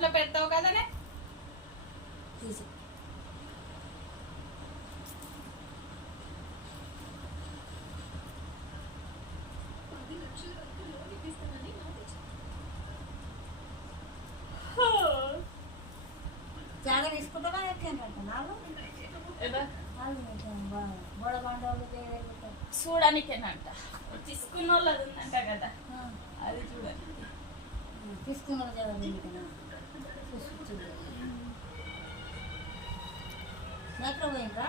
దాంట్లో పెడతావు కదనే తీసి జాగ తీసుకుంటారా ఎట్లా చూడడానికేనంట తీసుకున్న వాళ్ళు అది ఉందంట కదా అది చూడండి తీసుకున్న ఎక్కడ పోయిందా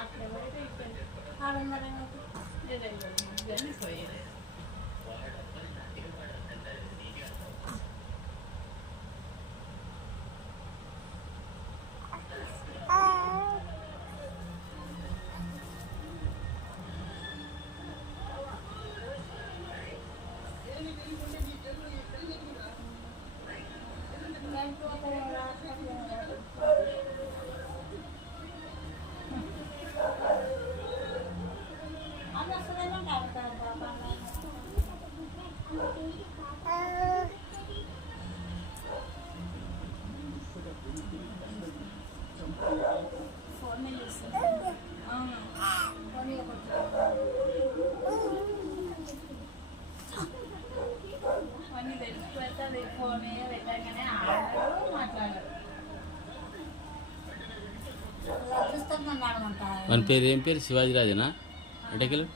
అక్కడ పోయి ఆడున్నారా పోయేది మన పేరు ఏం పేరు శివాజీరాజేనా ఎటకెళ్ళి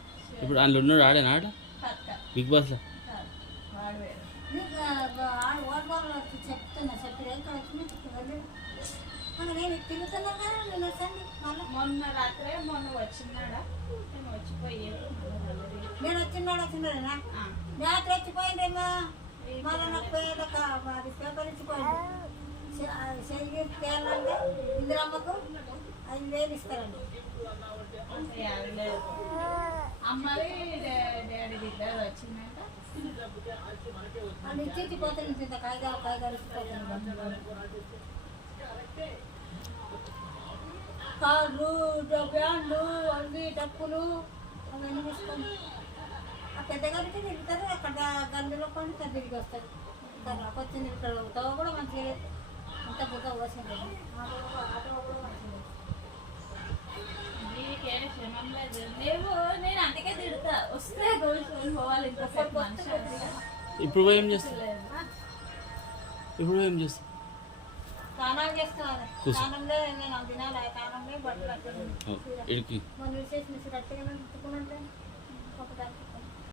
ఇప్పుడు అందులో ఉన్నాడు ఆడేనా ఆడ బిగ్ బాస్లో చెప్తున్నా మొన్న రాత్రే మొన్న వచ్చినాడా నేను వచ్చిపోయాడు నేను వచ్చినాడేనా రాత్రి వచ్చిపోయిందేమో మళ్ళీ నాకు పోయేదాక అది పేపర్ ఇచ్చిపోయింది చేయాలంటే ఇందిరమ్మకు 5,000 ఇస్తారండి అమ్మాయి డాడీ దగ్గర వచ్చిందంట అది ఇచ్చిపోతుంది ఇంత కాగితాలు ఇచ్చిపోతుంది కార్లు బ్యాండ్లు అవి డప్పులు అవన్నీ తీసుకోండి ఆ పెద్ద గారికి తిరుగుతారు అక్కడ గందులో కొని తిరిగి వస్తారు వచ్చింది ఇక్కడ తవ కూడా మంచిగా లేదు అంత బుగ్గ పోసింది ఆటో కూడా మంచిగా నేను అందుకే తిడతా వస్తే రోజు పోవాలి ఇప్పుడు ఏం చేస్తా స్నానం చేస్తాను స్నానంలో నేను తినాలి స్నానంలో బట్టలు ఇడికి మన విశేషం కరెక్ట్గా తిట్టుకున్నట్లే ఒకదానికి